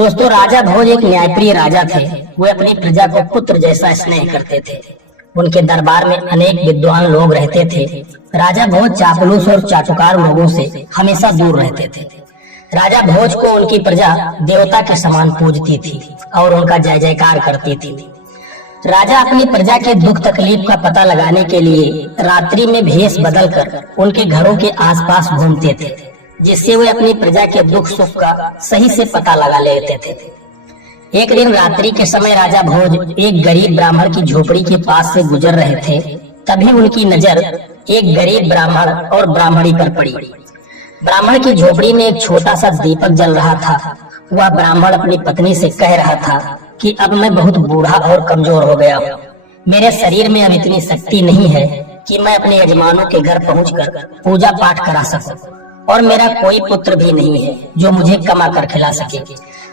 दोस्तों, राजा भोज एक न्यायप्रिय राजा थे। वे अपनी प्रजा को पुत्र जैसा स्नेह करते थे। उनके दरबार में अनेक विद्वान लोग रहते थे। राजा भोज चापलूस और चाटुकार लोगों से हमेशा दूर रहते थे। राजा भोज को उनकी प्रजा देवता के समान पूजती थी और उनका जय जयकार करती थी। राजा अपनी प्रजा के दुख तकलीफ का पता लगाने के लिए रात्रि में भेष बदलकर उनके घरों के आसपास घूमते थे, जिससे वे अपनी प्रजा के दुख सुख का सही से पता लगा लेते थे। एक दिन रात्रि के समय राजा भोज एक गरीब ब्राह्मण की झोपड़ी के पास से गुजर रहे थे। तभी उनकी नजर एक गरीब ब्राह्मण और ब्राह्मणी पर पड़ी। ब्राह्मण की झोपड़ी में एक छोटा सा दीपक जल रहा था। वह ब्राह्मण अपनी पत्नी से कह रहा था कि अब मैं बहुत बूढ़ा और कमजोर हो गया हूँ। मेरे शरीर में अब इतनी शक्ति नहीं है कि मैं अपने यजमानों के घर पहुंचकर पूजा पाठ करा सकूं, और मेरा कोई पुत्र भी नहीं है जो मुझे कमा कर खिला सके।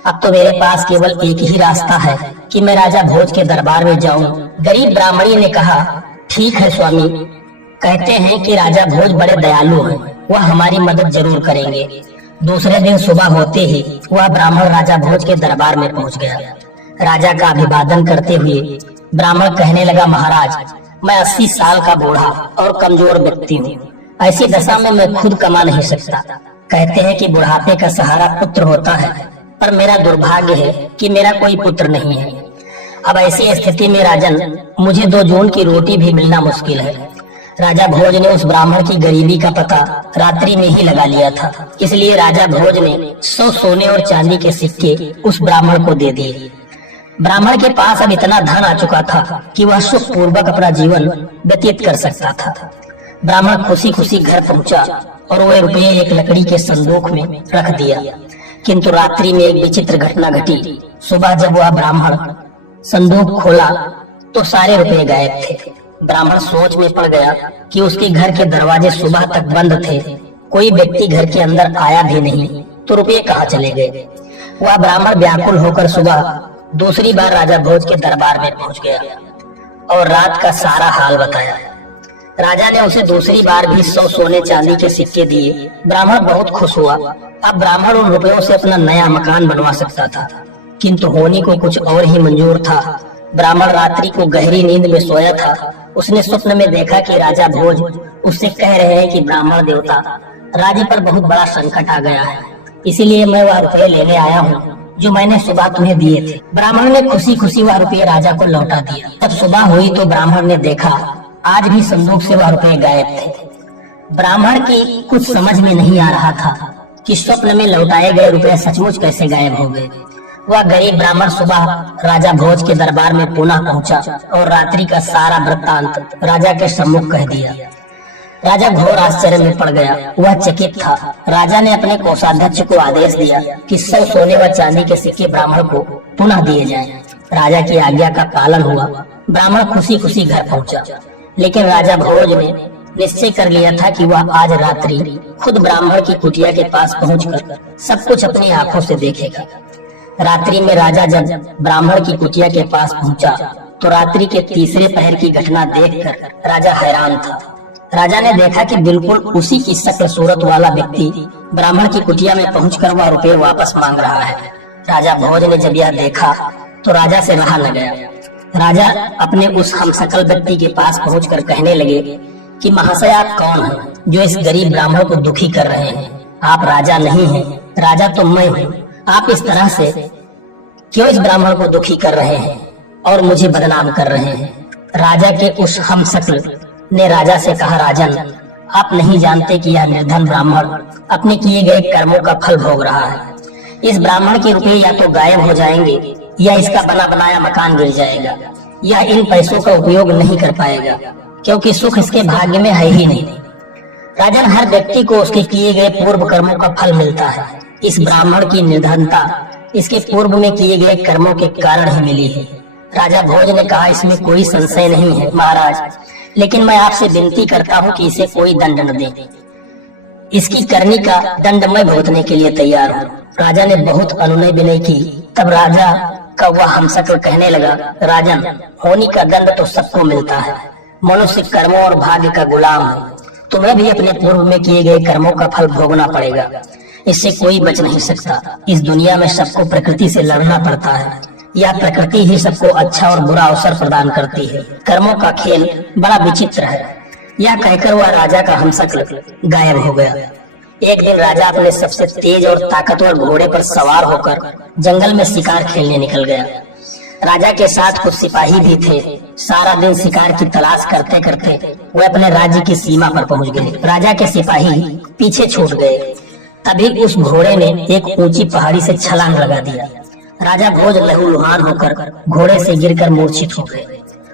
अब तो मेरे पास केवल एक ही रास्ता है कि मैं राजा भोज के दरबार में जाऊं। गरीब ब्राह्मणी ने कहा, ठीक है स्वामी, कहते हैं कि राजा भोज बड़े दयालु हैं, वह हमारी मदद जरूर करेंगे। दूसरे दिन सुबह होते ही वह ब्राह्मण राजा भोज के दरबार में पहुंच गया। राजा का अभिवादन करते हुए ब्राह्मण कहने लगा, महाराज, मैं 80 साल का बूढ़ा और कमजोर व्यक्ति हूँ। ऐसी दशा में मैं खुद कमा नहीं सकता। कहते हैं कि बुढ़ापे का सहारा पुत्र होता है, पर मेरा दुर्भाग्य है कि मेरा कोई पुत्र नहीं है। अब ऐसी स्थिति में राजन, मुझे 2 जून की रोटी भी मिलना मुश्किल है। राजा भोज ने उस ब्राह्मण की गरीबी का पता रात्रि में ही लगा लिया था, इसलिए राजा भोज ने 100 सोने और चांदी के सिक्के उस ब्राह्मण को दे दिए। ब्राह्मण के पास अब इतना धन आ चुका था कि वह सुख पूर्वक अपना जीवन व्यतीत कर सकता था। ब्राह्मण खुशी खुशी घर पहुंचा और वह रुपये एक लकड़ी के संदूक में रख दिया। किंतु रात्रि में एक विचित्र घटना घटी। सुबह जब वह ब्राह्मण संदूक खोला तो सारे रुपये गायब थे। ब्राह्मण सोच में पड़ गया कि उसके घर के दरवाजे सुबह तक बंद थे, कोई व्यक्ति घर के अंदर आया भी नहीं, तो रुपये कहाँ चले गए। वह ब्राह्मण व्याकुल होकर सुबह दूसरी बार राजा भोज के दरबार में पहुंच गया और रात का सारा हाल बताया। राजा ने उसे दूसरी बार भी 100 सोने चांदी के सिक्के दिए। ब्राह्मण बहुत खुश हुआ। अब ब्राह्मण उन रुपयों से अपना नया मकान बनवा सकता था, किंतु होनी को कुछ और ही मंजूर था। ब्राह्मण रात्रि को गहरी नींद में सोया था। उसने स्वप्न में देखा कि राजा भोज उससे कह रहे हैं कि ब्राह्मण देवता, राज्य पर बहुत बड़ा संकट आ गया है, इसीलिए मैं वह रुपये लेने आया हूँ जो मैंने सुबह तुम्हें दिए थे। ब्राह्मण ने खुशी खुशी वह रुपये राजा को लौटा दिया। जब सुबह हुई तो ब्राह्मण ने देखा आज भी संदूक से वह रुपये गायब थे। ब्राह्मण की कुछ समझ में नहीं आ रहा था कि स्वप्न में लौटाए गए रुपये सचमुच कैसे गायब हो गए। वह गरीब ब्राह्मण सुबह राजा भोज के दरबार में पुनः पहुंचा और रात्रि का सारा वृत्तांत राजा के सम्मुख कह दिया। राजा घोर आश्चर्य में पड़ गया। वह चकित था। राजा ने अपने कोषाध्यक्ष को आदेश दिया कि 100 सोने व चांदी के सिक्के ब्राह्मण को पुनः दिए जाएं। राजा की आज्ञा का पालन हुआ। ब्राह्मण खुशी खुशी घर पहुंचा, लेकिन राजा भोज ने निश्चय कर लिया था कि वह आज रात्रि खुद ब्राह्मण की कुटिया के पास पहुंचकर सब कुछ अपनी आंखों से देखेगा। रात्रि में राजा जब ब्राह्मण की कुटिया के पास पहुंचा तो रात्रि के तीसरे पहर की घटना देखकर राजा हैरान था। राजा ने देखा कि बिल्कुल उसी की शक्ल सूरत वाला व्यक्ति ब्राह्मण की कुटिया में पहुंचकर वह रुपये वापस मांग रहा है। राजा भोज ने जब यह देखा तो राजा से रहा न गया। राजा अपने उस हमशक्ल व्यक्ति के पास पहुंचकर कहने लगे कि महाशय, आप कौन हैं जो इस गरीब ब्राह्मण को दुखी कर रहे हैं? आप राजा नहीं हैं, राजा तो मैं हूँ। आप इस तरह से क्यों इस ब्राह्मण को दुखी कर रहे हैं और मुझे बदनाम कर रहे हैं? राजा के उस हमशक्ल ने राजा से कहा, राजन, आप नहीं जानते कि यह निर्धन ब्राह्मण अपने किए गए कर्मों का फल भोग रहा है। इस ब्राह्मण के रुपये या तो गायब हो जाएंगे या इसका बना बनाया मकान गिर जाएगा। यह इन पैसों का उपयोग नहीं कर पाएगा क्योंकि सुख इसके भाग्य में है ही नहीं। राजन, हर व्यक्ति को उसके किए गए पूर्व कर्मों का फल मिलता है। इस ब्राह्मण की निर्धनता इसके पूर्व में किए गए कर्मों के कारण ही मिली है। राजा भोज ने कहा, इसमें कोई संशय नहीं है महाराज, लेकिन मैं आपसे विनती करता हूँ कि इसे कोई दंड न दे। इसकी करनी का दंड मैं भुगतने के लिए तैयार हूँ। राजा ने बहुत अनुनय विनय की। तब राजा का वह हमशक्ल कहने लगा, राजन, होनी का दंड तो सबको मिलता है। मनुष्य कर्मों और भाग्य का गुलाम है। तुम्हें भी अपने पूर्व में किए गए कर्मों का फल भोगना पड़ेगा। इससे कोई बच नहीं सकता। इस दुनिया में सबको प्रकृति से लड़ना पड़ता है। यह प्रकृति ही सबको अच्छा और बुरा अवसर प्रदान करती है। कर्मों का खेल बड़ा विचित्र है। यह कहकर वह राजा का हमशक्ल गायब हो गया। एक दिन राजा अपने सबसे तेज और ताकतवर घोड़े पर सवार होकर जंगल में शिकार खेलने निकल गया। राजा के साथ कुछ सिपाही भी थे। सारा दिन शिकार की तलाश करते करते वे अपने राज्य की सीमा पर पहुंच गए। राजा के सिपाही पीछे छूट गए। तभी उस घोड़े ने एक ऊंची पहाड़ी से छलांग लगा दिया। राजा भोज लहूलुहान होकर घोड़े से गिरकर मूर्छित हो गए।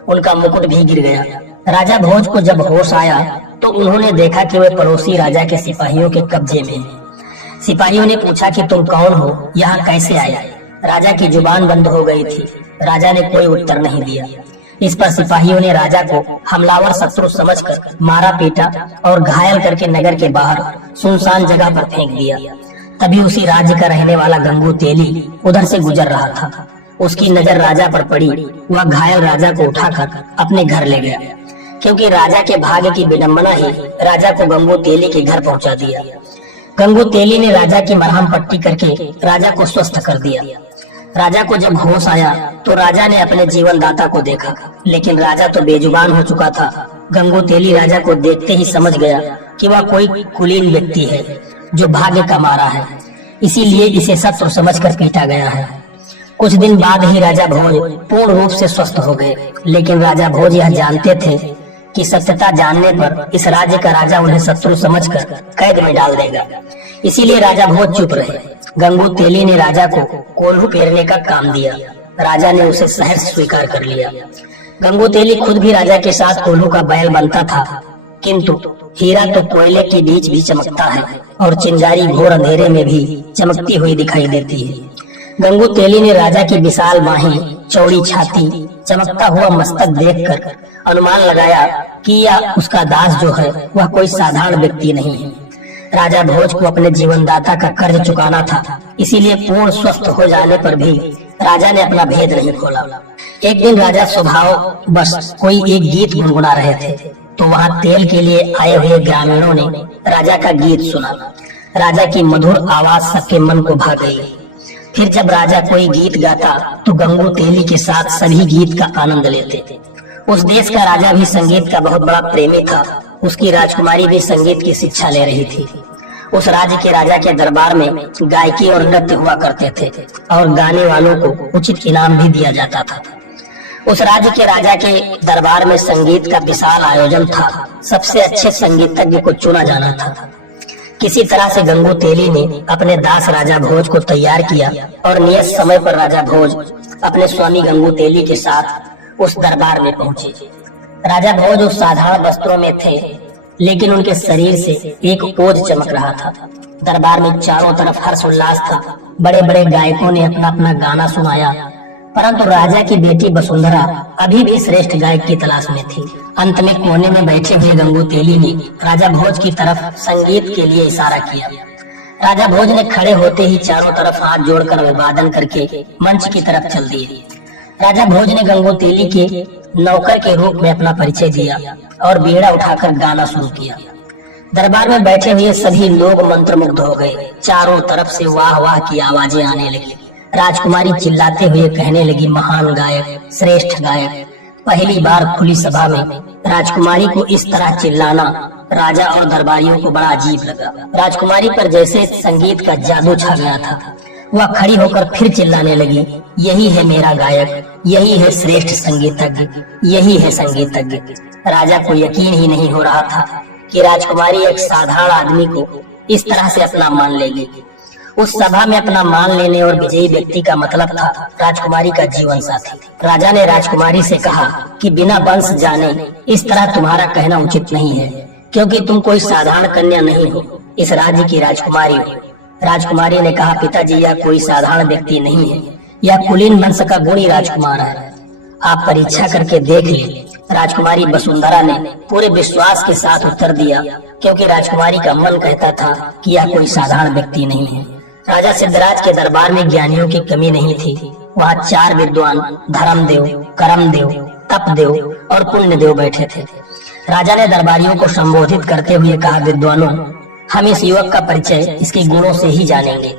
उनका मुकुट भी गिर गया। राजा भोज को जब होश आया तो उन्होंने देखा कि वे पड़ोसी राजा के सिपाहियों के कब्जे में हैं। सिपाहियों ने पूछा कि तुम कौन हो, यहाँ कैसे आए? राजा की जुबान बंद हो गई थी। राजा ने कोई उत्तर नहीं दिया। इस पर सिपाहियों ने राजा को हमलावर शत्रु समझकर मारा पीटा और घायल करके नगर के बाहर सुनसान जगह पर फेंक दिया। तभी उसी राज्य का रहने वाला गंगू तेली उधर से गुजर रहा था। उसकी नजर राजा पर पड़ी। वह घायल राजा को उठाकर अपने घर ले गया, क्योंकि राजा के भाग्य की विडंबना ही राजा को गंगू तेली के घर पहुंचा दिया। गंगू तेली ने राजा की मरहम पट्टी करके राजा को स्वस्थ कर दिया। राजा को जब होश आया तो राजा ने अपने जीवन दाता को देखा, लेकिन राजा तो बेजुबान हो चुका था। गंगू तेली राजा को देखते ही समझ गया कि वह कोई कुलीन व्यक्ति है जो भाग्य का मारा है, इसीलिए इसे शत्रु समझकर पीटा गया है। कुछ दिन बाद ही राजा भोज पूर्ण रूप से स्वस्थ हो गए, लेकिन राजा भोज यह जानते थे कि सत्यता जानने पर इस राज्य का राजा उन्हें शत्रु समझकर कैद में डाल देगा। इसीलिए राजा भोज चुप रहे। गंगू तेली ने राजा को कोल्हू फेरने का काम दिया। राजा ने उसे सहर्ष स्वीकार कर लिया। गंगू तेली खुद भी राजा के साथ कोल्हू का बैल बनता था, किंतु हीरा तो कोयले के बीच भी चमकता है और चिंगारी घोर अंधेरे में भी चमकती हुई दिखाई देती है। गंगू तेली ने राजा की विशाल बाहें, चौड़ी छाती, चमकता हुआ मस्तक देखकर अनुमान लगाया कि यह उसका दास जो है वह कोई साधारण व्यक्ति नहीं है। राजा भोज को अपने जीवनदाता का कर्ज चुकाना था, इसीलिए पूर्ण स्वस्थ हो जाने पर भी राजा ने अपना भेद नहीं खोला। एक दिन राजा स्वभाव बस कोई एक गीत गुनगुना रहे थे, तो वहाँ तेल के लिए आए हुए ग्रामीणों ने राजा का गीत सुना। राजा की मधुर आवाज सबके मन को भा गई। फिर जब राजा कोई गीत गाता तो गंगू तेली के साथ सभी गीत का आनंद लेते। उस देश का राजा भी संगीत का बहुत बड़ा प्रेमी था। उसकी राजकुमारी भी संगीत की शिक्षा ले रही थी। उस राज्य के राजा के दरबार में गायकी और नृत्य हुआ करते थे और गाने वालों को उचित इनाम भी दिया जाता था। उस राज्य के राजा के दरबार में संगीत का विशाल आयोजन था। सबसे अच्छे संगीतज्ञ को चुना जाना था। किसी तरह से गंगू तेली ने अपने दास राजा भोज को तैयार किया और नियत समय पर राजा भोज अपने स्वामी गंगू तेली के साथ उस दरबार में पहुंचे। राजा भोज उस साधारण वस्त्रों में थे, लेकिन उनके शरीर से एक ओज चमक रहा था। दरबार में चारों तरफ हर्षोल्लास था। बड़े बड़े गायकों ने अपना अपना गाना सुनाया, परंतु राजा की बेटी वसुंधरा अभी भी श्रेष्ठ गायक की तलाश में थी। अंत में कोने में बैठे हुए गंगू तेली ने राजा भोज की तरफ संगीत के लिए इशारा किया। राजा भोज ने खड़े होते ही चारों तरफ हाथ जोड़कर अभिवादन करके मंच की तरफ चल दिए। राजा भोज ने गंगू तेली के नौकर के रूप में अपना परिचय दिया और बीड़ा उठाकर गाना शुरू किया। दरबार में बैठे हुए सभी लोग मंत्रमुग्ध हो गए। चारों तरफ से वाह वाह की आवाजें आने लगी। राजकुमारी चिल्लाते हुए कहने लगी, महान गायक, श्रेष्ठ गायक। पहली बार खुली सभा में राजकुमारी को इस तरह चिल्लाना राजा और दरबारियों को बड़ा अजीब लगा। राजकुमारी पर जैसे संगीत का जादू छा गया था। वह खड़ी होकर फिर चिल्लाने लगी, यही है मेरा गायक, यही है श्रेष्ठ संगीतज्ञ, यही है संगीतज्ञ। राजा को यकीन ही नहीं हो रहा था कि राजकुमारी एक साधारण आदमी को इस तरह से अपना मान लेगी। उस सभा में अपना मान लेने और विजयी व्यक्ति का मतलब था राजकुमारी का जीवन साथी। राजा ने राजकुमारी से कहा कि बिना वंश जाने इस तरह तुम्हारा कहना उचित नहीं है, क्योंकि तुम कोई साधारण कन्या नहीं हो, इस राज्य की राजकुमारी हो। राजकुमारी ने कहा, पिताजी यह कोई साधारण व्यक्ति नहीं है, यह कुलीन वंश का गुणी राजकुमार है, आप परीक्षा करके देख ले। राजकुमारी वसुंधरा ने पूरे विश्वास के साथ उत्तर दिया, क्योंकि राजकुमारी का मन कहता था कि यह कोई साधारण व्यक्ति नहीं है। राजा सिद्धराज के दरबार में ज्ञानियों की कमी नहीं थी। वहाँ 4 विद्वान धर्मदेव, कर्मदेव, तपदेव और पुण्यदेव बैठे थे। राजा ने दरबारियों को संबोधित करते हुए कहा, विद्वानों, हम इस युवक का परिचय इसके गुणों से ही जानेंगे।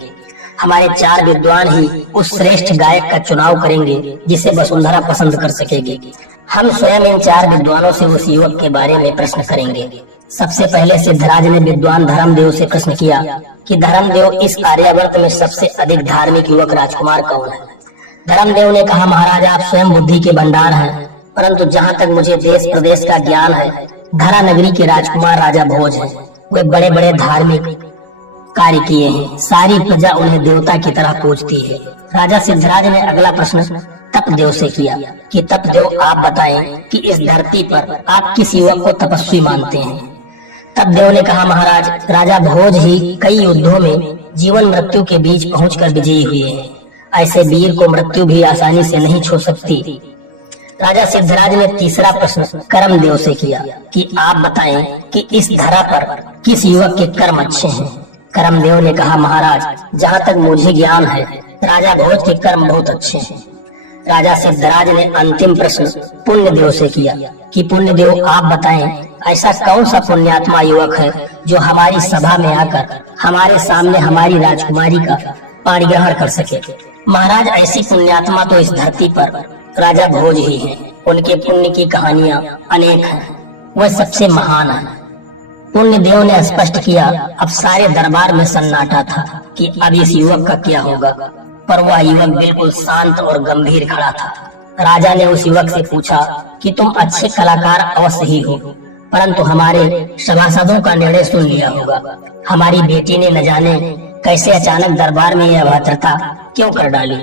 हमारे 4 विद्वान ही उस श्रेष्ठ गायक का चुनाव करेंगे जिसे वसुंधरा पसंद कर सकेगी। हम स्वयं इन 4 विद्वानों से उस युवक के बारे में प्रश्न करेंगे। सबसे पहले सिद्धराज ने विद्वान धर्मदेव से प्रश्न किया कि धर्मदेव, इस आर्यावर्त में सबसे अधिक धार्मिक युवक राजकुमार कौन है? धर्मदेव ने कहा, महाराज आप स्वयं बुद्धि के भंडार हैं, परंतु जहाँ तक मुझे देश प्रदेश का ज्ञान है, धरा नगरी के राजकुमार राजा भोज हैं। वे बड़े बड़े धार्मिक कार्य किए हैं, सारी प्रजा उन्हें देवता की तरह पूजती है। राजा सिद्धराज ने अगला प्रश्न तपदेव से किया कि तपदेव आप बताएं कि इस धरती पर आप किस युवक को तपस्वी मानते हैं? तपदेव ने कहा, महाराज राजा भोज ही कई युद्धों में जीवन मृत्यु के बीच पहुंचकर विजयी हुए हैं। ऐसे वीर को मृत्यु भी आसानी से नहीं छू सकती। राजा सिद्धराज ने तीसरा प्रश्न कर्मदेव से किया कि आप बताएं कि इस धरा पर किस युवक के कर्म अच्छे हैं? कर्मदेव ने कहा, महाराज जहाँ तक मुझे ज्ञान है, राजा भोज के कर्म बहुत अच्छे हैं। राजा सिद्धराज ने अंतिम प्रश्न पुण्यदेव से किया कि पुण्यदेव आप बताएं ऐसा कौन सा पुण्यात्मा युवक है जो हमारी सभा में आकर हमारे सामने हमारी राजकुमारी का पाणिग्रहण कर सके? महाराज ऐसी पुण्यात्मा तो इस धरती पर राजा भोज ही हैं। उनके पुण्य की कहानियां अनेक हैं, वह सबसे महान है। पुण्यदेव ने स्पष्ट किया। अब सारे दरबार में सन्नाटा था कि अब इस युवक का क्या होगा, पर वह युवक बिल्कुल शांत और गंभीर खड़ा था। राजा ने उस युवक से पूछा कि तुम अच्छे कलाकार अवश्य ही हो, परंतु हमारे सभासदों का निर्णय सुन लिया होगा। हमारी बेटी ने न जाने कैसे अचानक दरबार में यह अभद्रता क्यों कर डाली।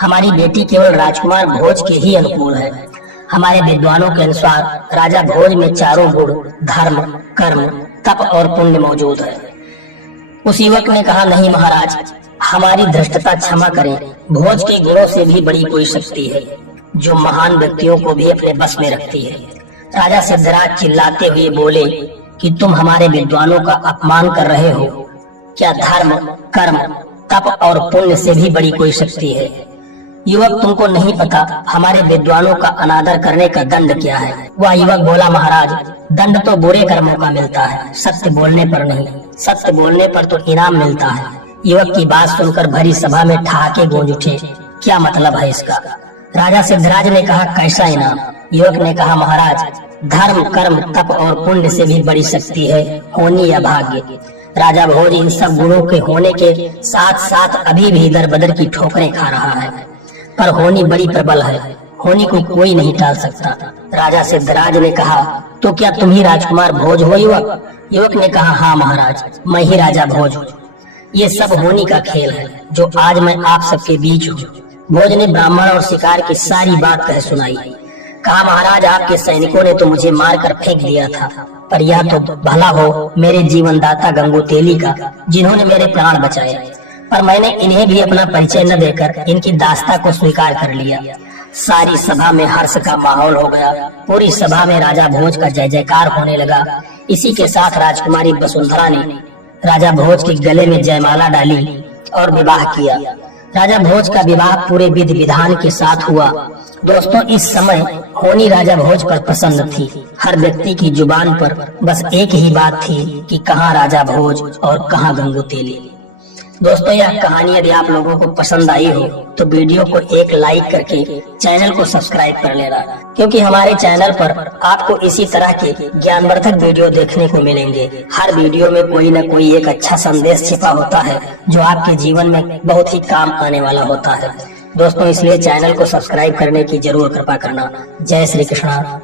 हमारी बेटी केवल राजकुमार भोज के ही अनुकूल है। हमारे विद्वानों के अनुसार राजा भोज में चारों गुण धर्म, कर्म, तप और पुण्य मौजूद है। उस युवक ने कहा, नहीं महाराज, हमारी धृष्टता क्षमा करें। भोज के गुणों से भी बड़ी कोई शक्ति है जो महान व्यक्तियों को भी अपने बस में रखती है। राजा सिद्धराज चिल्लाते हुए बोले कि तुम हमारे विद्वानों का अपमान कर रहे हो। क्या धर्म, कर्म, तप और पुण्य से भी बड़ी कोई शक्ति है? युवक, तुमको नहीं पता हमारे विद्वानों का अनादर करने का दंड क्या है? वह युवक बोला, महाराज दंड तो बुरे कर्मों का मिलता है, सत्य बोलने पर नहीं। सत्य बोलने पर तो इनाम मिलता है। युवक की बात सुनकर भरी सभा में ठहाके गूंज उठे। क्या मतलब है इसका? राजा सिद्धराज ने कहा, कैसा इनाम? युवक ने कहा, महाराज धर्म, कर्म, तप और पुण्य से भी बड़ी शक्ति है होनी या भाग्य। राजा भोज इन सब गुणों के होने के साथ साथ अभी भी दर बदर की ठोकरें खा रहा है, पर होनी बड़ी प्रबल है। होनी को कोई नहीं टाल सकता। राजा सिद्धराज ने कहा, तो क्या तुम ही राजकुमार भोज हो युवक? युवक ने कहा, हाँ महाराज, मैं ही राजा भोज हूँ। ये सब होनी का खेल है जो आज मैं आप सबके बीच हूँ। भोज ने ब्राह्मण और शिकार की सारी बात कह सुनाई। कहा, महाराज आपके सैनिकों ने तो मुझे मारकर फेंक दिया था, पर यह तो भला हो मेरे जीवनदाता गंगोतेली का, जिन्होंने मेरे प्राण बचाए। पर मैंने इन्हें भी अपना परिचय न देकर इनकी दास्ता को स्वीकार कर लिया। सारी सभा में हर्ष का माहौल हो गया। पूरी सभा में राजा भोज का जय जयकार होने लगा। इसी के साथ राजकुमारी वसुंधरा ने राजा भोज के गले में जयमाला डाली और विवाह किया। राजा भोज का विवाह पूरे विधि विधान के साथ हुआ। दोस्तों, इस समय होनी राजा भोज पर प्रसन्न थी। हर व्यक्ति की जुबान पर बस एक ही बात थी कि कहाँ राजा भोज और कहाँ गंगोतेली। दोस्तों, यह कहानी यदि आप लोगों को पसंद आई हो तो वीडियो को एक लाइक करके चैनल को सब्सक्राइब कर लेना, क्योंकि हमारे चैनल पर आपको इसी तरह के ज्ञानवर्धक वीडियो देखने को मिलेंगे। हर वीडियो में कोई न कोई एक अच्छा संदेश छिपा होता है जो आपके जीवन में बहुत ही काम आने वाला होता है। दोस्तों, इसलिए चैनल को सब्सक्राइब करने की जरूर कृपा करना। जय श्री कृष्ण।